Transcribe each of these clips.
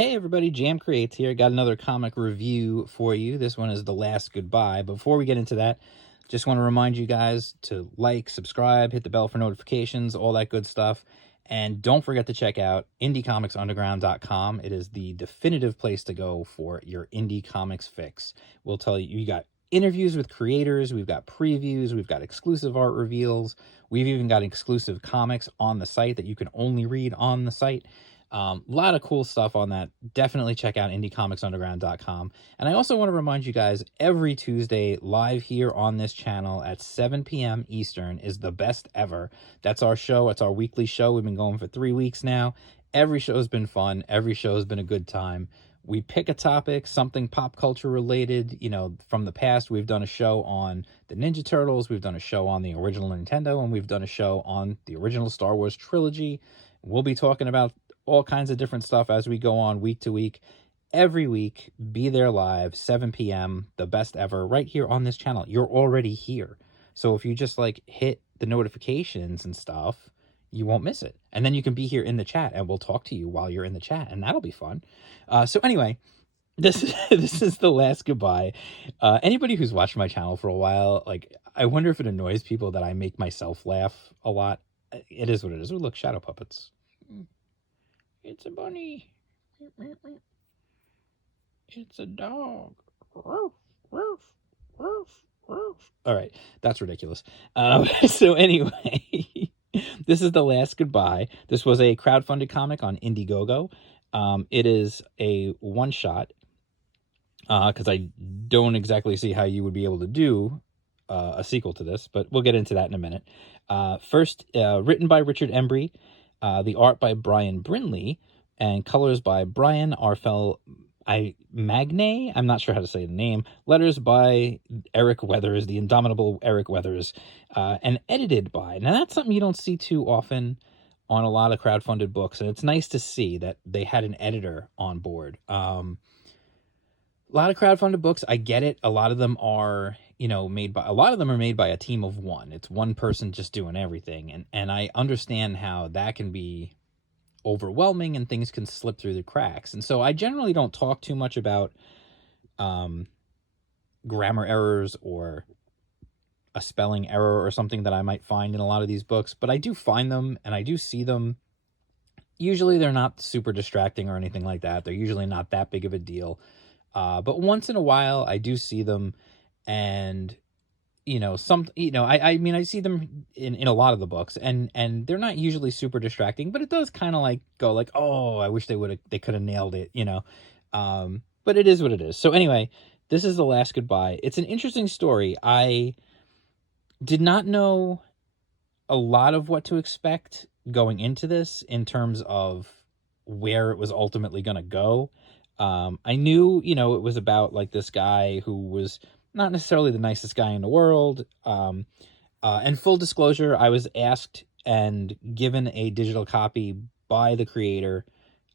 Hey everybody, Jam Creates here. Got another comic review for you. This one is The Last Goodbye. Before we get into that, just want to remind you guys to like, subscribe, hit the bell for notifications, all that good stuff. And don't forget to check out IndieComicsUnderground.com. It is the definitive place to go for your indie comics fix. We'll tell you, you got interviews with creators, we've got previews, we've got exclusive art reveals, we've even got exclusive comics on the site that you can only read on the site. A lot of cool stuff on that. Definitely check out IndieComicsUnderground.com. And I also want to remind you guys, every Tuesday live here on this channel at 7 p.m. Eastern is the best ever. That's our show. It's our weekly show. We've been going for 3 weeks now. Every show has been fun. Every show has been a good time. We pick a topic, something pop culture related. You know, from the past, we've done a show on the Ninja Turtles. We've done a show on the original Nintendo, and we've done a show on the original Star Wars trilogy. We'll be talking about all kinds of different stuff as we go on week to week. Every week, be there live, 7 p.m., the best ever, right here on this channel. You're already here. So if you just like hit the notifications and stuff, you won't miss it. And then you can be here in the chat and we'll talk to you while you're in the chat, and that'll be fun. So anyway, this is The Last Goodbye. Anybody who's watched my channel for a while, like, I wonder if it annoys people that I make myself laugh a lot. It is what it is. Oh, look, shadow puppets. It's a bunny. It's a dog. All right, that's ridiculous. So anyway, this is The Last Goodbye. This was a crowdfunded comic on Indiegogo. It is a one-shot, because I don't exactly see how you would be able to do a sequel to this, but we'll get into that in a minute. First, written by Richard Embry, the art by Brian Brinley, and colors by Brian Arfel Magne. I'm not sure how to say the name. Letters by Eric Weathers, the indomitable Eric Weathers, and edited by. Now, that's something you don't see too often on a lot of crowdfunded books, and it's nice to see that they had an editor on board. A lot of crowdfunded books, I get it. A lot of them are, made by a team of one. It's one person just doing everything. And I understand how that can be overwhelming and things can slip through the cracks. And so I generally don't talk too much about grammar errors or a spelling error or something that I might find in a lot of these books, but I do find them and I do see them. Usually they're not super distracting or anything like that. They're usually not that big of a deal. But once in a while I do see them, and I see them in a lot of the books, and they're not usually super distracting, but it does kind of like go like, oh, I wish they could have nailed it, but it is what it is. So anyway, this is The Last Goodbye. It's an interesting story. I did not know a lot of what to expect going into this in terms of where it was ultimately going to go. I knew, it was about like this guy who was not necessarily the nicest guy in the world. And full disclosure, I was asked and given a digital copy by the creator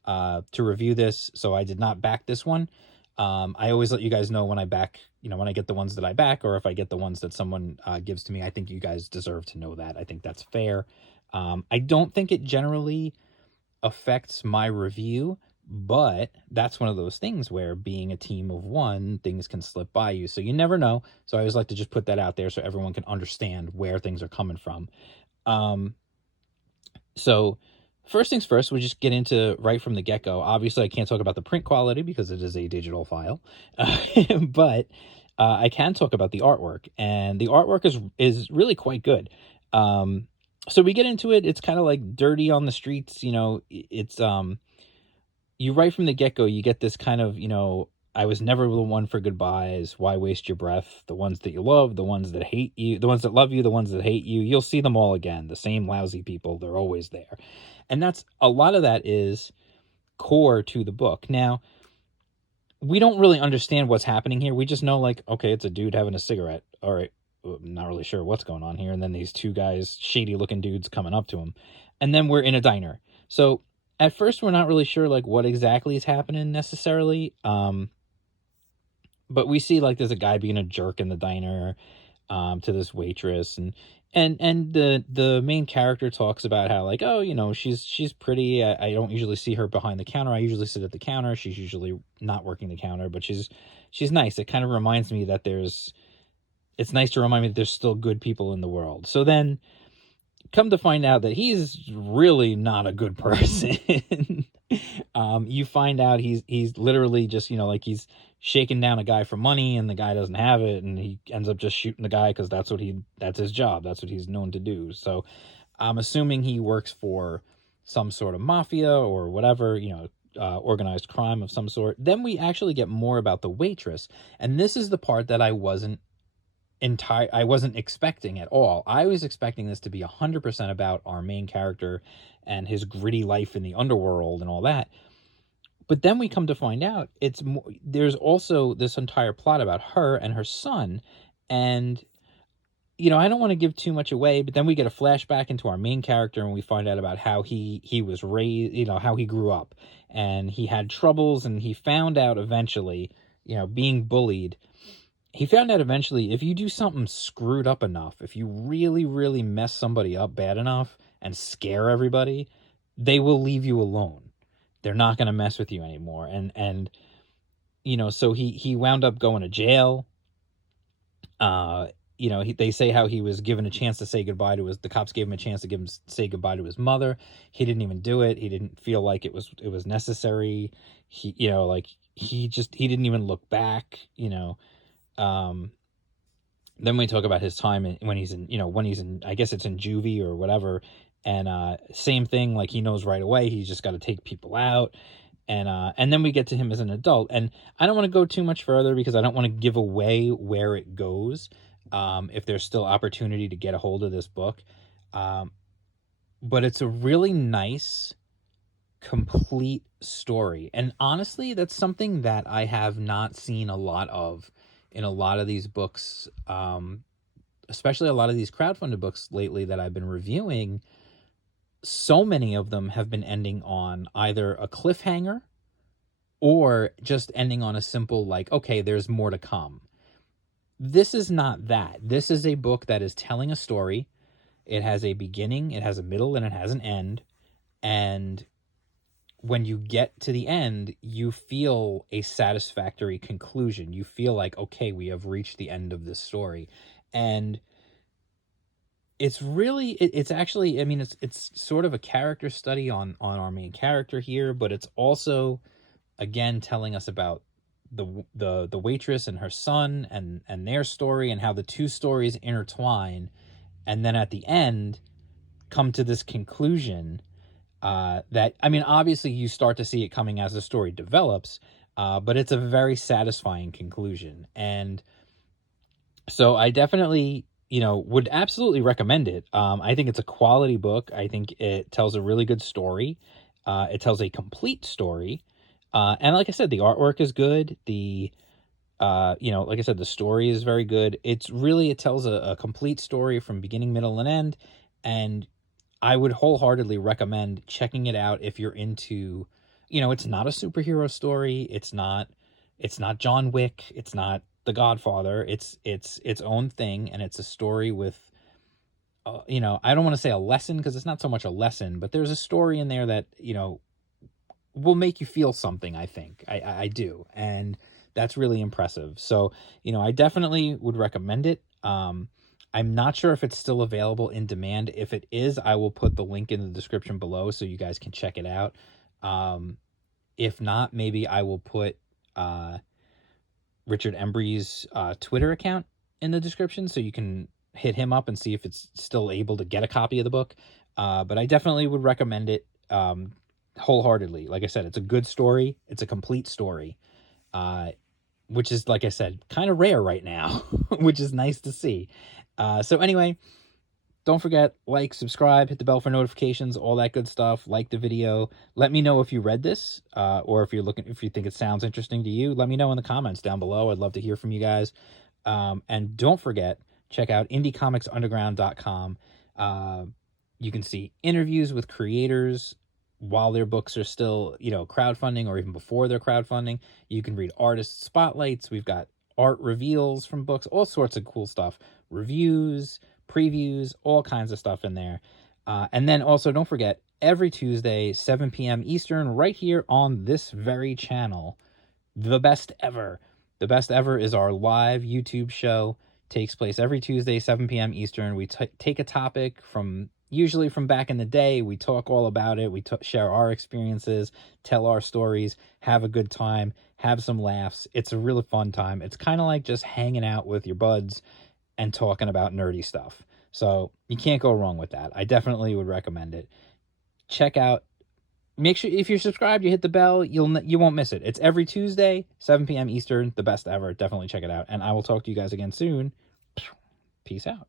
to review this, so I did not back this one. I always let you guys know when I back, when I get the ones that I back, or if I get the ones that someone gives to me. I think you guys deserve to know that. I think that's fair. I don't think it generally affects my review, but that's one of those things where, being a team of one, things can slip by you, so you never know. So I always like to just put that out there so everyone can understand where things are coming from. So first things first, we just get into right from the get-go. Obviously I can't talk about the print quality because it is a digital file, but I can talk about the artwork, and the artwork is really quite good. So we get into it. It's kind of like dirty on the streets, it's you right from the get-go, you get this kind of, I was never the one for goodbyes. Why waste your breath? The ones that you love, the ones that hate you, the ones that love you, the ones that hate you, you'll see them all again. The same lousy people, they're always there. And that's, a lot of that is core to the book. Now, we don't really understand what's happening here. We just know, like, okay, it's a dude having a cigarette. All right, I'm not really sure what's going on here. And then these two guys, shady looking dudes, coming up to him. And then we're in a diner. So at first we're not really sure like what exactly is happening necessarily. But we see like there's a guy being a jerk in the diner. to this waitress, and the main character talks about how, like, oh, she's pretty. I don't usually see her behind the counter. I usually sit at the counter. She's usually not working the counter, but she's nice. It kind of reminds me that it's nice to remind me that there's still good people in the world. So then come to find out that he's really not a good person. You find out he's literally just, like, he's shaking down a guy for money, and the guy doesn't have it, and he ends up just shooting the guy because that's his job. That's what he's known to do. So I'm assuming he works for some sort of mafia or whatever, organized crime of some sort. Then we actually get more about the waitress, and this is the part that I wasn't expecting at all. I was expecting this to be 100% about our main character and his gritty life in the underworld and all that. But then we come to find out there's also this entire plot about her and her son. And, I don't want to give too much away, but then we get a flashback into our main character, and we find out about how he was raised, how he grew up, and he had troubles, and he found out eventually, being bullied. He found out eventually, if you do something screwed up enough, if you really, really mess somebody up bad enough and scare everybody, they will leave you alone. They're not going to mess with you anymore. And so he wound up going to jail. They say how he was given a chance to say goodbye to the cops gave him a chance to say goodbye to his mother. He didn't even do it. He didn't feel like it was necessary. He didn't even look back. Then we talk about his time when he's in, I guess it's in juvie or whatever. And same thing, like, he knows right away, he's just got to take people out. And then we get to him as an adult. And I don't want to go too much further because I don't want to give away where it goes. If there's still opportunity to get a hold of this book. But it's a really nice, complete story. And honestly, that's something that I have not seen a lot of in a lot of these books, especially a lot of these crowdfunded books lately that I've been reviewing. So many of them have been ending on either a cliffhanger or just ending on a simple, like, okay, there's more to come. This is not that. This is a book that is telling a story. It has a beginning, it has a middle, and it has an end. And when you get to the end, you feel a satisfactory conclusion. You feel like, okay, we have reached the end of this story. And it's really, it's actually, I mean, it's sort of a character study on our main character here, but it's also, again, telling us about the waitress and her son and their story, and how the two stories intertwine. And then at the end, come to this conclusion that, I mean, obviously you start to see it coming as the story develops, but it's a very satisfying conclusion. And so I definitely, would absolutely recommend it. I think it's a quality book. I think it tells a really good story. It tells a complete story. And like I said, the artwork is good. Like I said, the story is very good. It tells a complete story from beginning, middle, and end. And I would wholeheartedly recommend checking it out if you're into, it's not a superhero story. It's not John Wick. It's not The Godfather. It's its own thing. And it's a story with, I don't want to say a lesson, because it's not so much a lesson, but there's a story in there that, will make you feel something. I think I do. And that's really impressive. So, I definitely would recommend it. I'm not sure if it's still available in demand. If it is, I will put the link in the description below so you guys can check it out. If not, maybe I will put Richard Embry's Twitter account in the description so you can hit him up and see if it's still able to get a copy of the book. But I definitely would recommend it wholeheartedly. Like I said, it's a good story. It's a complete story, which is, like I said, kind of rare right now, which is nice to see. So anyway, don't forget, like, subscribe, hit the bell for notifications, all that good stuff. Like the video. Let me know if you read this, or if you think it sounds interesting to you. Let me know in the comments down below. I'd love to hear from you guys. And don't forget, check out IndieComicsUnderground.com. You can see interviews with creators while their books are still, crowdfunding, or even before they're crowdfunding. You can read artist spotlights. We've got art reveals from books, all sorts of cool stuff, reviews, previews, all kinds of stuff in there. And then also, don't forget, every Tuesday, 7 p.m. Eastern, right here on this very channel, The Best Ever. The Best Ever is our live YouTube show. Takes place every Tuesday, 7 p.m. Eastern. We take a topic from, usually from back in the day. We talk all about it. We share our experiences, tell our stories, have a good time, have some laughs. It's a really fun time. It's kind of like just hanging out with your buds and talking about nerdy stuff. So you can't go wrong with that. I definitely would recommend it. Check out, make sure if you're subscribed, you hit the bell, you won't miss it. It's every Tuesday, 7 p.m. Eastern, The Best Ever. Definitely check it out. And I will talk to you guys again soon. Peace out.